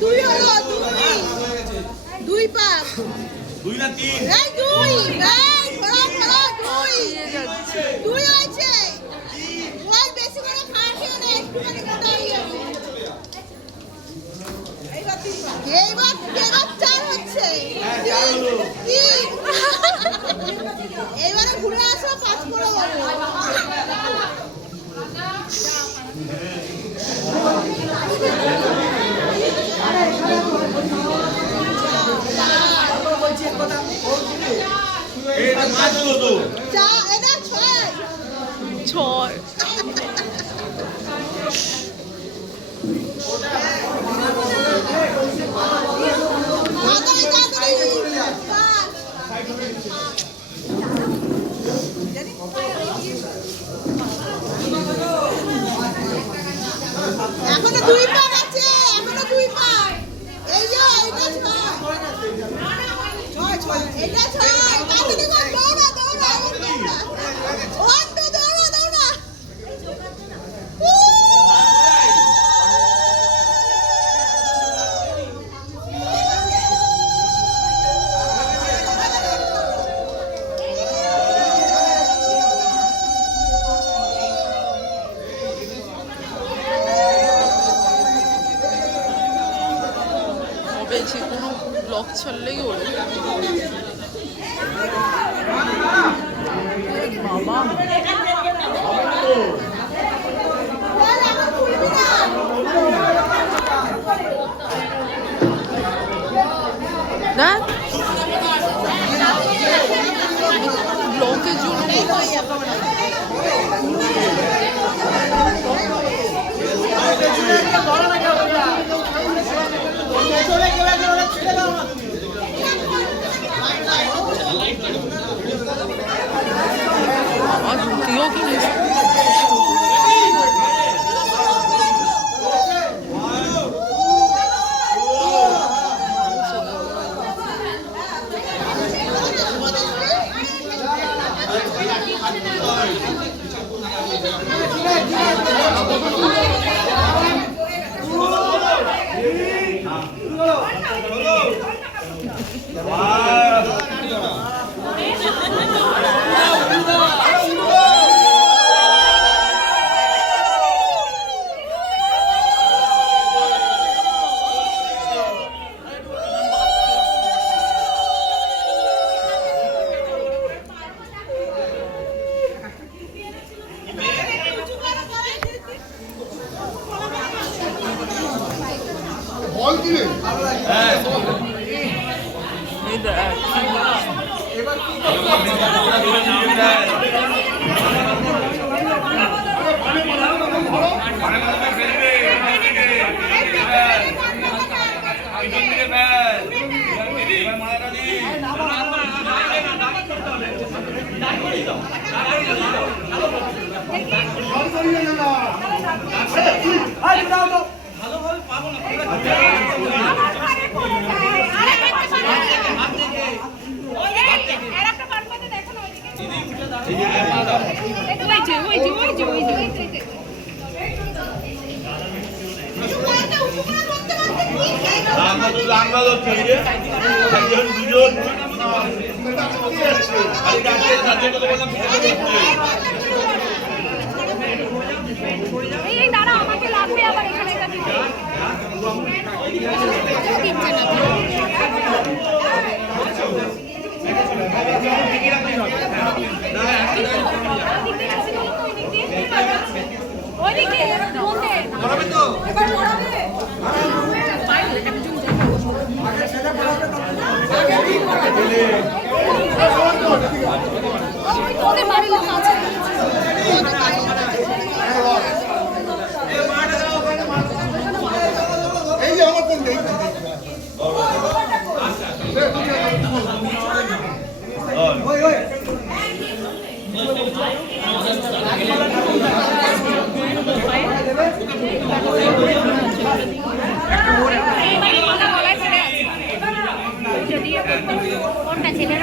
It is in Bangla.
দুই হলো দুই পাক দুই না তিন এই দুই এই ধরো ধরো দুই দুই হয়েছে ওই বেশি করে খাওয়া খেয়ে না একটুখানি দাঁড়িয়ে যাবে এইবার চার হচ্ছে এইবারে ঘুরে আসো পাঁচ করে বলো ছয় এখনো দুই পার আছে এখনো দুই পার এই যে এটা ছয় এটা ছয় তাড়াতাড়ি কর দৌড়া দৌড়া ওটা দৌড়া দৌড়া বেশি কোনো ব্লগ ছাড়লেই হলো বাবা না ব্লগের জন্য তুইও কিনিস দাঁড়া আমাকে লাগবে আবার এখানে ওদের বাড়ির লোক আছে এই যে আমার কোন কোনটা ছেলে